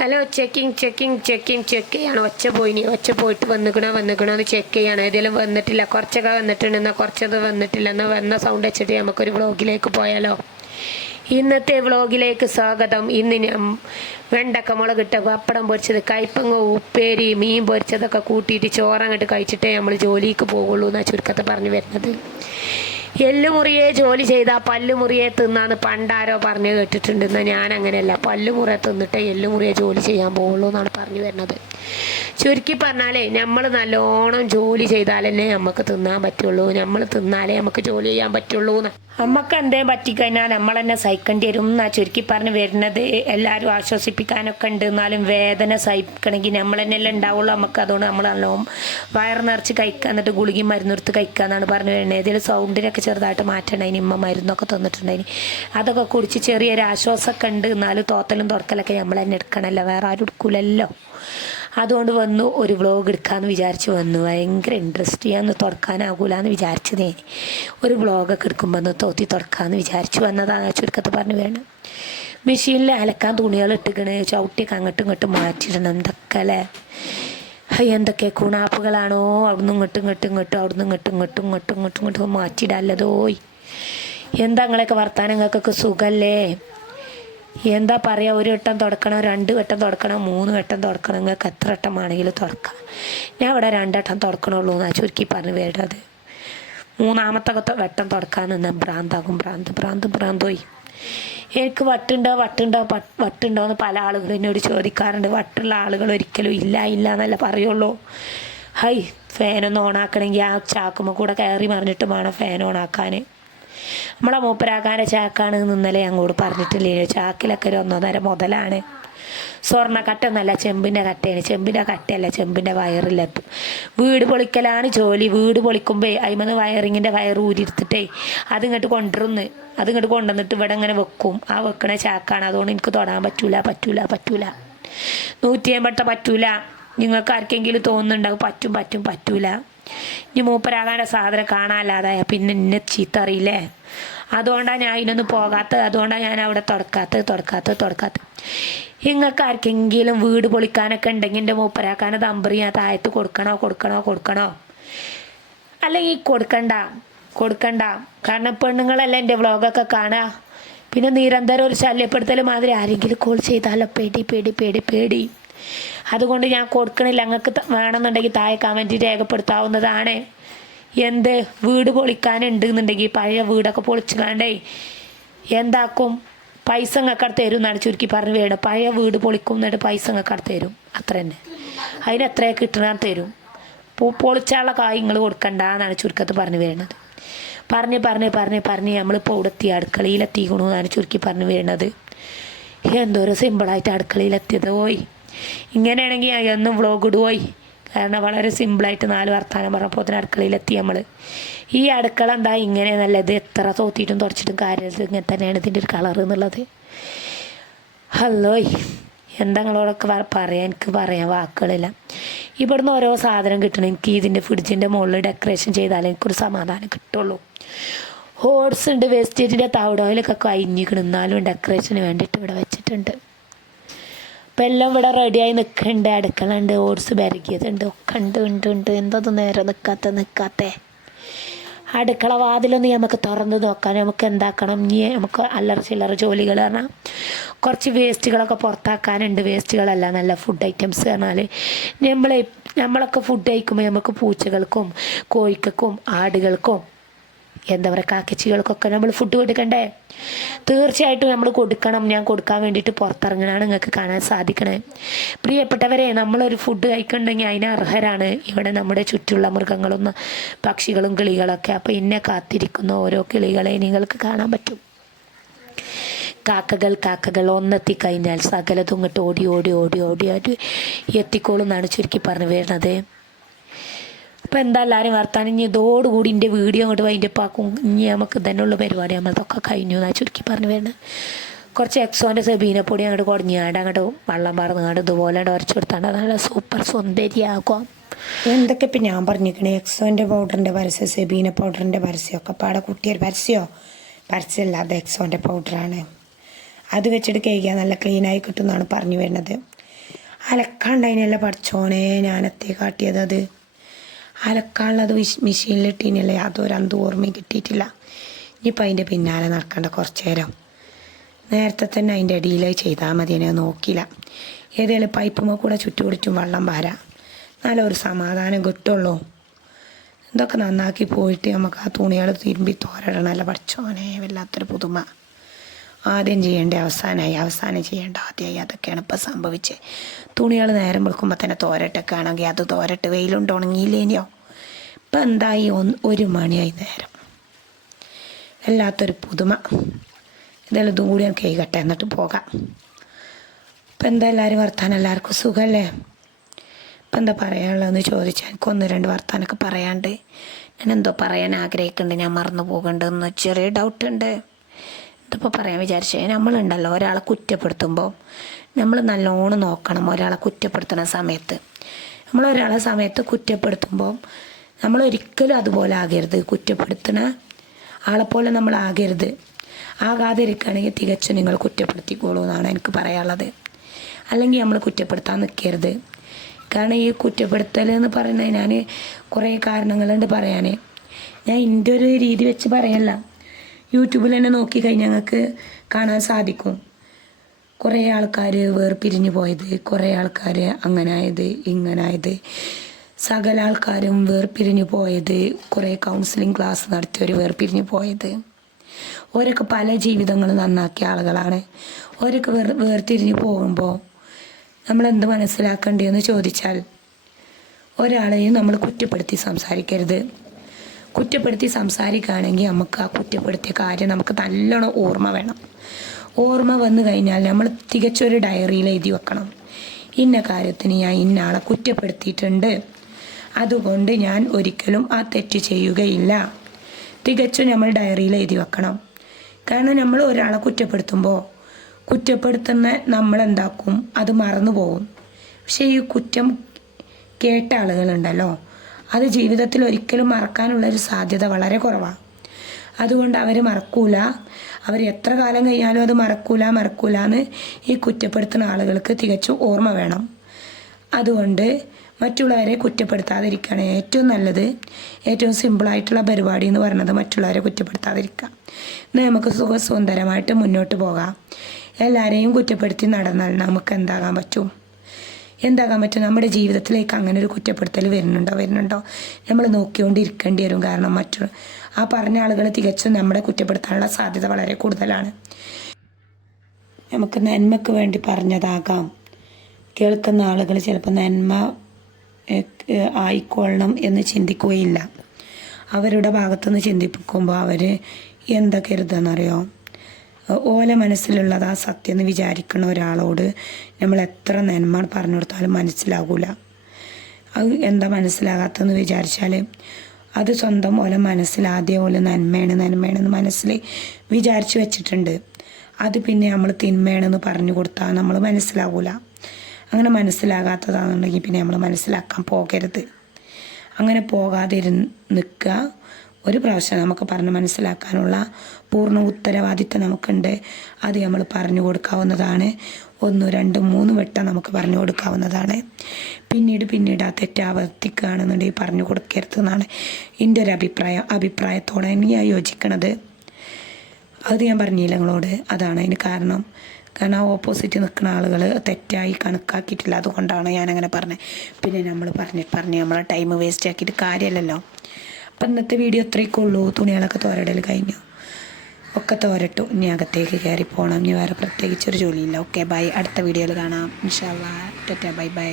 Hello check ചെയ്യാണ്. ഒച്ച പോയിട്ട് വന്നിക്കണോ എന്ന് ചെക്ക് ചെയ്യാണ്. ഏതെങ്കിലും വന്നിട്ടില്ല, കുറച്ചൊക്കെ വന്നിട്ടുണ്ടെന്നാൽ കുറച്ചത് വന്നിട്ടില്ല. എന്നാൽ വന്ന സൗണ്ട് വെച്ചിട്ട് നമുക്കൊരു വ്ളോഗിലേക്ക് പോയാലോ? ഇന്നത്തെ വ്ളോഗിലേക്ക് സ്വാഗതം. ഇന്ന് ഞാൻ വെണ്ടക്ക മുളകിട്ട പപ്പടം പൊരിച്ചത്, കയ്പങ്ങ ഉപ്പേരി, മീൻ പൊരിച്ചതൊക്കെ കൂട്ടിയിട്ട് ചോറങ്ങോട്ട് കഴിച്ചിട്ടേ നമ്മൾ ജോലിക്ക് പോകുള്ളൂ എന്നാണ് ചുരുക്കത്തെ പറഞ്ഞു വരുന്നത്. എല്ലുമുറിയെ ജോലി ചെയ്താൽ പല്ലുമുറിയെ തിന്നാന്ന് പണ്ടാരോ പറഞ്ഞു കേട്ടിട്ടുണ്ട്. എന്നാൽ ഞാൻ അങ്ങനെയല്ല, പല്ലുമുറിയെ തിന്നിട്ടേ എല്ലുമുറിയെ ജോലി ചെയ്യാൻ പോകുള്ളൂ എന്നാണ് പറഞ്ഞു വരുന്നത്. ചുരുക്കി പറഞ്ഞാലേ നമ്മൾ നല്ലോണം ജോലി ചെയ്താലല്ലേ നമുക്ക് തിന്നാൻ പറ്റുള്ളൂ, നമ്മൾ തിന്നാലേ നമുക്ക് ജോലി ചെയ്യാൻ പറ്റുള്ളൂ. നമുക്ക് എന്തേലും പറ്റിക്കഴിഞ്ഞാൽ നമ്മൾ തന്നെ സഹിക്കേണ്ടി വരും എന്നാണ് ചുരുക്കി പറഞ്ഞ് വരുന്നത്. എല്ലാവരും ആശ്വസിപ്പിക്കാനൊക്കെ ഉണ്ട്, എന്നാലും വേദന സഹിക്കണമെങ്കിൽ നമ്മൾ തന്നെയല്ലേ ഉണ്ടാവുള്ളൂ നമുക്ക്. അതുകൊണ്ട് നമ്മൾ നല്ലോണം വയറ് നിറച്ച് കഴിക്കുക, എന്നിട്ട് ഗുളികയും മരുന്നെടുത്ത് കഴിക്കുക എന്നാണ് പറഞ്ഞു വരുന്നത്. ഇതിൽ സൗണ്ടിനൊക്കെ ചെറുതായിട്ട് മാറ്റണ്ടായിന്, ഇമ്മ മരുന്നൊക്കെ തന്നിട്ടുണ്ടായിന്. അതൊക്കെ കുടിച്ച് ചെറിയൊരു ആശ്വാസമൊക്കെ ഉണ്ട്. എന്നാലും തോത്തലും തുറക്കലൊക്കെ നമ്മൾ തന്നെ എടുക്കണമല്ലോ, വേറെ ആരും എടുക്കൂലല്ലോ. അതുകൊണ്ട് വന്നു ഒരു വ്ളോഗ് എടുക്കാമെന്ന് വിചാരിച്ച് വന്നു. ഭയങ്കര ഇൻട്രസ്റ്റ് ചെയ്യാന്ന് തുറക്കാനാകൂല എന്ന് വിചാരിച്ചതേ. ഒരു വ്ളോഗൊക്കെ എടുക്കുമ്പോൾ ഒന്ന് തോത്തി തുറക്കാമെന്ന് വിചാരിച്ചു വന്നതാണ് ചുരുക്കത്ത് പറഞ്ഞു വേണം. മെഷീനിൽ അലക്കാൻ തുണികൾ ഇട്ടിക്കണ്, ചവിട്ടിയൊക്കെ അങ്ങോട്ടും ഇങ്ങോട്ടും മാറ്റിയിടണം. എന്തൊക്കെ അല്ലേ, എന്തൊക്കെ കുണാപ്പുകളാണോ അവിടുന്ന് ഇങ്ങോട്ടും മാറ്റിയിടാല്ലതോയ്. എന്താ നിങ്ങളൊക്കെ വർത്താനങ്ങൾക്കൊക്കെ സുഖല്ലേ? എന്താ പറയുക, ഒരു വട്ടം തുടക്കണം, 2 വട്ടം തുടക്കണം, 3 വട്ടം തുടക്കണം, നിങ്ങൾക്ക് എത്ര വട്ടം ആണെങ്കിലും തുറക്കാം. ഞാൻ ഇവിടെ 2 വട്ടം തുറക്കണുള്ളൂ എന്നാണ് ചുരുക്കി പറഞ്ഞ് വരുന്നത്. 3ാമത്തെ വട്ടം തുറക്കാൻ നിന്നാൽ ഭ്രാന്തോയി. എനിക്ക് വട്ടുണ്ടോ എന്ന് പല ആളുകളും എന്നോട് ചോദിക്കാറുണ്ട്. വട്ടുള്ള ആളുകൾ ഒരിക്കലും ഇല്ല എന്നല്ല പറയുള്ളൂ. ഫാനൊന്ന് ഓണാക്കണമെങ്കിൽ ആ ചാക്കുമ്പോൾ കൂടെ കയറി മറിഞ്ഞിട്ട് വേണം ഫാൻ ഓണാക്കാൻ. നമ്മളെ മൂപ്പരാക്കാൻ്റെ ചാക്കാണ് ഇന്നലെ അങ്ങോട്ട് പറഞ്ഞിട്ടില്ലേ, ചാക്കിലൊക്കെ ഒരു 1.5 മുതലാണ്. സ്വർണ്ണക്കട്ട എന്നല്ല, ചെമ്പിൻ്റെ കട്ടയാണ്. ചെമ്പിൻ്റെ കട്ടയല്ല, ചെമ്പിൻ്റെ വയറിലെത്തും. വീട് പൊളിക്കലാണ് ജോലി. വീട് പൊളിക്കുമ്പോൾ അതിമന്ന് വയറിങ്ങിൻ്റെ വയർ ഊരിയെടുത്തിട്ടേ അതിങ്ങോട്ട് കൊണ്ടുവന്നിട്ട് ഇവിടെ ഇങ്ങനെ വെക്കും. ആ വെക്കണ ചാക്കാണ്. അതുകൊണ്ട് എനിക്ക് തൊടാൻ പറ്റൂല. 150 പറ്റൂല. നിങ്ങൾക്ക് ആർക്കെങ്കിലും തോന്നുന്നുണ്ടാവും പറ്റൂല. ഇനി മൂപ്പരാകാൻ്റെ സാധനം കാണാനില്ലാതായ പിന്നെ എന്നെ ചീത്ത അറിയില്ലേ. അതുകൊണ്ടാണ് ഞാൻ ഇതിനൊന്നും പോകാത്തത്. അതുകൊണ്ടാണ് ഞാൻ അവിടെ തുടക്കാത്തത്. നിങ്ങൾക്ക് ആർക്കെങ്കിലും വീട് പൊളിക്കാനൊക്കെ ഉണ്ടെങ്കിൽ എൻ്റെ മൂപ്പരാക്കാനെ നമ്പർ ഞാൻ താഴത്ത് കൊടുക്കണോ? അല്ലെങ്കിൽ കൊടുക്കണ്ട. കാരണം പെണ്ണുങ്ങളല്ല എൻ്റെ വ്ളോഗൊക്കെ കാണുക. പിന്നെ നിരന്തരം ഒരു ശല്യപ്പെടുത്തൽ മാതിരി ആരെങ്കിലും കോൾ ചെയ്താലോ പേടി. അതുകൊണ്ട് ഞാൻ കൊടുക്കണില്ല. നിങ്ങൾക്ക് വേണമെന്നുണ്ടെങ്കിൽ താഴെ കമൻറ്റ് രേഖപ്പെടുത്താവുന്നതാണ്. എന്ത് വീട് പൊളിക്കാനുണ്ട് എന്നുണ്ടെങ്കിൽ പഴയ വീടൊക്കെ പൊളിച്ചുകാണ്ടേ എന്താക്കും, പൈസ നിങ്ങൾക്ക് അടുത്ത് തരും എന്നാണ് ചുരുക്കി പറഞ്ഞ് വേണം. പഴയ വീട് പൊളിക്കും എന്നിട്ട് പൈസ നിങ്ങൾക്ക് അടുത്ത് തരും, അത്ര തന്നെ. അതിന് എത്രയാണ് കിട്ടണ തരും. പൊളിച്ചാനുള്ള കായ് നിങ്ങൾ കൊടുക്കണ്ട എന്നാണ് ചുരുക്കത്ത് പറഞ്ഞു വരുന്നത്. പറഞ്ഞ് നമ്മളിപ്പോൾ ഇവിടെ അടുക്കളയിലെത്തിക്കണു എന്നാണ് ചുരുക്കി പറഞ്ഞു വരുന്നത്. എന്തോരം സിമ്പിളായിട്ട് അടുക്കളയിലെത്തിയത് പോയി. ഇങ്ങനെയാണെങ്കിൽ എന്നും വ്ളോഗ് ഇടുപോയി. കാരണം വളരെ സിമ്പിളായിട്ട് 4 വർത്താനം പറഞ്ഞപ്പോൾ തന്നെ അടുക്കളയിലെത്തി നമ്മൾ. ഈ അടുക്കള എന്താ ഇങ്ങനെ നല്ലത്, എത്ര തോത്തിയിട്ടും തുടച്ചിട്ടും കാര്യമില്ല, ഇങ്ങനെ തന്നെയാണ് ഇതിൻ്റെ ഒരു കളർ എന്നുള്ളത്. എന്താ നിങ്ങളോടൊക്കെ എനിക്ക് പറയാൻ വാക്കുകളില്ല. ഇവിടുന്ന് ഓരോ സാധനം കിട്ടണം. എനിക്ക് ഇതിൻ്റെ ഫ്രിഡ്ജിൻ്റെ മുകളിൽ ഡെക്കറേഷൻ ചെയ്താലേ എനിക്കൊരു സമാധാനം കിട്ടുള്ളൂ. ഓട്സ് ഉണ്ട്, വേസ്റ്റേജിൻ്റെ തവിട് ഓയിലൊക്കെ കഴിഞ്ഞിരിക്കണം, എന്നാലും ഡെക്കറേഷന് വേണ്ടിയിട്ട് ഇവിടെ വെച്ചിട്ടുണ്ട്. അപ്പം എല്ലാം ഇവിടെ റെഡിയായി നിൽക്കുന്നുണ്ട്. അടുക്കളുണ്ട്, ഓട്സ് ബരകിയതുണ്ട്, ഒക്കെ ഉണ്ട്. എന്തോന്നും നേരെ നിൽക്കാത്ത അടുക്കള വാതിലൊന്ന് നമുക്ക് തുറന്ന് നോക്കാൻ. നമുക്ക് എന്താക്കണം, ഇനി നമുക്ക് അല്ലറ ചില്ലറ ജോലികൾ പറഞ്ഞാൽ കുറച്ച് വേസ്റ്റുകളൊക്കെ പുറത്താക്കാനുണ്ട്. വേസ്റ്റുകളല്ല, നല്ല ഫുഡ് ഐറ്റംസ് പറഞ്ഞാൽ നമ്മളൊക്കെ ഫുഡ് കഴിക്കുമ്പോൾ നമുക്ക് പൂച്ചകൾക്കും കോഴിക്കും ആടുകൾക്കും എന്താ പറയുക കാക്കച്ചികൾക്കൊക്കെ നമ്മൾ ഫുഡ് കൊടുക്കണ്ടേ? തീർച്ചയായിട്ടും നമ്മൾ കൊടുക്കണം. ഞാൻ കൊടുക്കാൻ വേണ്ടിയിട്ട് പുറത്തിറങ്ങണതാണ് നിങ്ങൾക്ക് കാണാൻ സാധിക്കണേ. പ്രിയപ്പെട്ടവരെ, നമ്മളൊരു ഫുഡ് കഴിക്കണമെങ്കിൽ അതിന് അർഹരാണ് ഇവിടെ നമ്മുടെ ചുറ്റുള്ള മൃഗങ്ങളും പക്ഷികളും കിളികളൊക്കെ. അപ്പോൾ ഇന്നെ കാത്തിരിക്കുന്ന ഓരോ കിളികളെ നിങ്ങൾക്ക് കാണാൻ പറ്റും. കാക്കകൾ ഒന്നെത്തിക്കഴിഞ്ഞാൽ സകലതും ഇങ്ങോട്ട് ഓടി എത്തിക്കോളും എന്നാണ് ചുരുക്കി പറഞ്ഞു വരുന്നത്. അപ്പോൾ എന്താ എല്ലാവരും വർത്താനം. ഇനി ഇതോടുകൂടി എൻ്റെ വീഡിയോ അങ്ങോട്ട് വൈൻഡപ്പാക്കും. ഇനി നമുക്ക് തന്നെയുള്ള പരിപാടി നമ്മളതൊക്കെ കഴിഞ്ഞു എന്നാണ് ചുരുക്കി പറഞ്ഞു വരുന്നത്. കുറച്ച് എക്സോൻ്റെ സെബീനപ്പൊടി അങ്ങോട്ട് കുടഞ്ഞാണ്ട് അങ്ങോട്ട് വെള്ളം പറങ്ങാണ്ട് ഇതുപോലെ ഉരച്ചു കൊടുത്താണ്ട് നല്ല സൂപ്പർ സുന്ദരിയാകും. എന്തൊക്കെ ഇപ്പം ഞാൻ പറഞ്ഞിരിക്കണേ, എക്സോൻ്റെ പൗഡറിൻ്റെ പരസ്യം, സെബീന പൗഡറിൻ്റെ പരസ്യമൊക്കെ പാടെ കുട്ടിയൊരു പരസ്യമല്ല, അത് എക്സോൻ്റെ പൗഡറാണ്. അത് വെച്ചിട്ട് കഴിക്കാൻ നല്ല ക്ലീനായി കിട്ടുമെന്നാണ് പറഞ്ഞു വരുന്നത്. അലക്കാണ്ടായിനല്ല പഠിച്ചോനെ ഞാനെത്തേ കാട്ടിയത് അത്. അലക്കാനുള്ളത് മെഷീനിലിട്ടീനല്ലേ, അതൊരന്ത് ഓർമ്മയും കിട്ടിയിട്ടില്ല. ഇനിയിപ്പോൾ അതിൻ്റെ പിന്നാലെ നടക്കേണ്ട കുറച്ച് നേരം. നേരത്തെ തന്നെ അതിൻ്റെ അടിയിൽ ചെയ്താൽ മതി, എന്നെ നോക്കിയില്ല. ഏതെങ്കിലും പൈപ്പുമ്പോൾ കൂടെ ചുറ്റുപിടിച്ചും വെള്ളം പാരാ, നല്ലൊരു സമാധാനം കിട്ടുള്ളൂ. ഇതൊക്കെ നന്നാക്കി പോയിട്ട് നമുക്ക് ആ തുണികൾ തിരുമ്പി തോരടണമല്ലോ പഠിച്ചോനെ, വല്ലാത്തൊരു പുതുമ. ആദ്യം ചെയ്യേണ്ട അവസാനമായി, അവസാനം ചെയ്യേണ്ട ആദ്യമായി. അതൊക്കെയാണ് ഇപ്പോൾ സംഭവിച്ചത്. തുണികൾ നേരം വെളുക്കുമ്പോൾ തന്നെ തോരട്ടൊക്കെ ആണെങ്കിൽ അത് തോരട്ട് വെയിലുണ്ട് ഉണങ്ങിയില്ലേനിയോ. ഇപ്പം എന്തായി 1 മണിയായി നേരം. വല്ലാത്തൊരു പുതുമ. ഇതെല്ലാം ഇതും കൂടി എനിക്ക് കട്ടെ എന്നിട്ട് പോകാം. ഇപ്പം എന്താ എല്ലാവരും വർത്താനം, എല്ലാവർക്കും സുഖമല്ലേ? ഇപ്പം എന്താ പറയാനുള്ളതെന്ന് ചോദിച്ചാൽ എനിക്ക് 1-2 വർത്താനമൊക്കെ പറയാണ്ട്. ഞാൻ എന്തോ പറയാൻ ആഗ്രഹിക്കുന്നുണ്ട്, ഞാൻ മറന്നു പോകുന്നുണ്ടെന്ന് ചെറിയ ഡൗട്ടുണ്ട്. ഇതിപ്പോൾ പറയാൻ വിചാരിച്ചേ, നമ്മളുണ്ടല്ലോ ഒരാളെ കുറ്റപ്പെടുത്തുമ്പോൾ നമ്മൾ നല്ലോണം നോക്കണം. ഒരാളെ കുറ്റപ്പെടുത്തുന്ന സമയത്ത് നമ്മളൊരാളെ കുറ്റപ്പെടുത്തുമ്പോൾ നമ്മളൊരിക്കലും അതുപോലെ ആകരുത്. കുറ്റപ്പെടുത്തുന്ന ആളെപ്പോലെ നമ്മൾ ആകരുത്. ആകാതിരിക്കുകയാണെങ്കിൽ തികച്ചും നിങ്ങൾ കുറ്റപ്പെടുത്തിക്കോളൂ എന്നാണ് എനിക്ക് പറയാനുള്ളത്. അല്ലെങ്കിൽ നമ്മൾ കുറ്റപ്പെടുത്താൻ നിൽക്കരുത്. കാരണം ഈ കുറ്റപ്പെടുത്തൽ എന്ന് പറയുന്നത് ഞാൻ കുറേ കാരണങ്ങളുണ്ട് പറയാൻ. ഞാൻ എൻ്റെ ഒരു രീതി വെച്ച് പറയല്ല. യൂട്യൂബിൽ തന്നെ നോക്കിക്കഴിഞ്ഞാൽ ഞങ്ങൾക്ക് കാണാൻ സാധിക്കും. കുറേ ആൾക്കാർ വേർപിരിഞ്ഞു പോയത്, കുറേ ആൾക്കാർ അങ്ങനായത് ഇങ്ങനായത്, സകല ആൾക്കാരും വേർപിരിഞ്ഞു പോയത്, കുറേ കൗൺസിലിംഗ് ക്ലാസ് നടത്തിയവർ വേർപിരിഞ്ഞു പോയത്. ഓരൊക്കെ പല ജീവിതങ്ങൾ നന്നാക്കിയ ആളുകളാണ്. ഓരൊക്കെ വേർതിരിഞ്ഞു പോകുമ്പോൾ നമ്മളെന്ത് മനസ്സിലാക്കേണ്ടതെന്ന് ചോദിച്ചാൽ, ഒരാളെയും നമ്മൾ കുറ്റപ്പെടുത്തി സംസാരിക്കരുത്. കുറ്റപ്പെടുത്തി സംസാരിക്കുകയാണെങ്കിൽ നമുക്ക് ആ കുറ്റപ്പെടുത്തിയ കാര്യം നമുക്ക് നല്ലോണം ഓർമ്മ വേണം. ഓർമ്മ വന്നു കഴിഞ്ഞാൽ നമ്മൾ തികച്ചൊരു ഡയറിയിൽ എഴുതി വെക്കണം. ഇന്ന കാര്യത്തിന് ഞാൻ ഇന്ന ആളെ കുറ്റപ്പെടുത്തിയിട്ടുണ്ട്, അതുകൊണ്ട് ഞാൻ ഒരിക്കലും ആ തെറ്റ് ചെയ്യുകയില്ല. തികച്ചും നമ്മൾ ഡയറിയിൽ എഴുതി വെക്കണം. കാരണം നമ്മൾ ഒരാളെ കുറ്റപ്പെടുത്തുന്ന നമ്മളെന്താക്കും, അത് മറന്നു പോകും. പക്ഷേ ഈ കുറ്റം കേട്ട ആളുകളുണ്ടല്ലോ, അത് ജീവിതത്തിൽ ഒരിക്കലും മറക്കാനുള്ളൊരു സാധ്യത വളരെ കുറവാണ്. അതുകൊണ്ട് അവർ മറക്കൂല. അവർ എത്ര കാലം കഴിഞ്ഞാലും അത് മറക്കൂല എന്ന് ഈ കുറ്റപ്പെടുത്തുന്ന ആളുകൾക്ക് തികച്ചും ഓർമ്മ വേണം. അതുകൊണ്ട് മറ്റുള്ളവരെ കുറ്റപ്പെടുത്താതിരിക്കുകയാണ് ഏറ്റവും നല്ലത്. ഏറ്റവും സിമ്പിളായിട്ടുള്ള പരിപാടി എന്ന് പറയുന്നത് മറ്റുള്ളവരെ കുറ്റപ്പെടുത്താതിരിക്കുക. എന്നാൽ നമുക്ക് സുഖസുന്ദരമായിട്ട് മുന്നോട്ട് പോകാം. എല്ലാവരെയും കുറ്റപ്പെടുത്തി നടന്നാൽ നമുക്ക് എന്താകാൻ പറ്റും? നമ്മുടെ ജീവിതത്തിലേക്ക് അങ്ങനെ ഒരു കുറ്റപ്പെടുത്തൽ വരുന്നുണ്ടോ നമ്മൾ നോക്കിക്കൊണ്ടിരിക്കേണ്ടി വരും. കാരണം ആ പറഞ്ഞ ആളുകൾ തികച്ചും നമ്മളെ കുറ്റപ്പെടുത്താനുള്ള സാധ്യത വളരെ കൂടുതലാണ്. നമുക്ക് നന്മയ്ക്ക് വേണ്ടി പറഞ്ഞതാകാം. കേൾക്കുന്ന ആളുകൾ ചിലപ്പോൾ നന്മ ആയിക്കൊള്ളണം എന്ന് ചിന്തിക്കുകയില്ല. അവരുടെ ഭാഗത്തുനിന്ന് ചിന്തിപ്പിക്കുമ്പോൾ അവർ എന്താ കരുതുന്നറിയോ, ഓല മനസ്സിലുള്ളത് ആ സത്യം എന്ന് വിചാരിക്കുന്ന ഒരാളോട് നമ്മൾ എത്ര നന്മ പറഞ്ഞു കൊടുത്താലും മനസ്സിലാകില്ല. അത് എന്താ മനസ്സിലാകാത്തതെന്ന് വിചാരിച്ചാൽ, അത് സ്വന്തം ഓല മനസ്സിൽ ആദ്യം ഓല നന്മയാണെന്ന് മനസ്സിൽ വിചാരിച്ച് വെച്ചിട്ടുണ്ട്. അത് പിന്നെ നമ്മൾ തിന്മയാണെന്ന് പറഞ്ഞു കൊടുത്താൽ നമ്മൾ മനസ്സിലാകില്ല. അങ്ങനെ മനസ്സിലാകാത്തതാണെന്നുണ്ടെങ്കിൽ പിന്നെ നമ്മൾ മനസ്സിലാക്കാൻ പോകരുത്. അങ്ങനെ നിൽക്കുക. ഒരു പ്രാവശ്യം നമുക്ക് പറഞ്ഞ് മനസ്സിലാക്കാനുള്ള പൂർണ്ണ ഉത്തരവാദിത്തം നമുക്കുണ്ട്. അത് നമ്മൾ പറഞ്ഞു കൊടുക്കാവുന്നതാണ്. 1, 2, 3 വട്ടം നമുക്ക് പറഞ്ഞു കൊടുക്കാവുന്നതാണ്. പിന്നീട് ആ തെറ്റ് ആവർത്തിക്കുകയാണെന്നുണ്ടെങ്കിൽ പറഞ്ഞു കൊടുക്കരുതെന്നാണ് എൻ്റെ ഒരു അഭിപ്രായത്തോടെ ഞാൻ യോജിക്കണത്. അത് ഞാൻ പറഞ്ഞില്ല നിങ്ങളോട്. അതാണ് അതിന് കാരണം ആ ഓപ്പോസിറ്റ് നിൽക്കുന്ന ആളുകൾ തെറ്റായി കണക്കാക്കിയിട്ടില്ല. അതുകൊണ്ടാണ് ഞാനങ്ങനെ പറഞ്ഞത്. പിന്നെ നമ്മൾ പറഞ്ഞ് നമ്മളെ ടൈം വേസ്റ്റ് ആക്കിയിട്ട് കാര്യമല്ലല്ലോ. അപ്പം ഇന്നത്തെ വീഡിയോ ഇത്രയൊക്കെ ഉള്ളൂ. തുണികളൊക്കെ തോരടൽ കഴിഞ്ഞു, ഒക്കെ തോരട്ടു. ഇനി അകത്തേക്ക് കയറി പോകണം. ഇനി വേറെ പ്രത്യേകിച്ചൊരു ജോലിയില്ല. Okay, bye. അടുത്ത വീഡിയോയിൽ കാണാം ഇൻഷാ അല്ലാഹ്. ടാറ്റാ, ബൈ.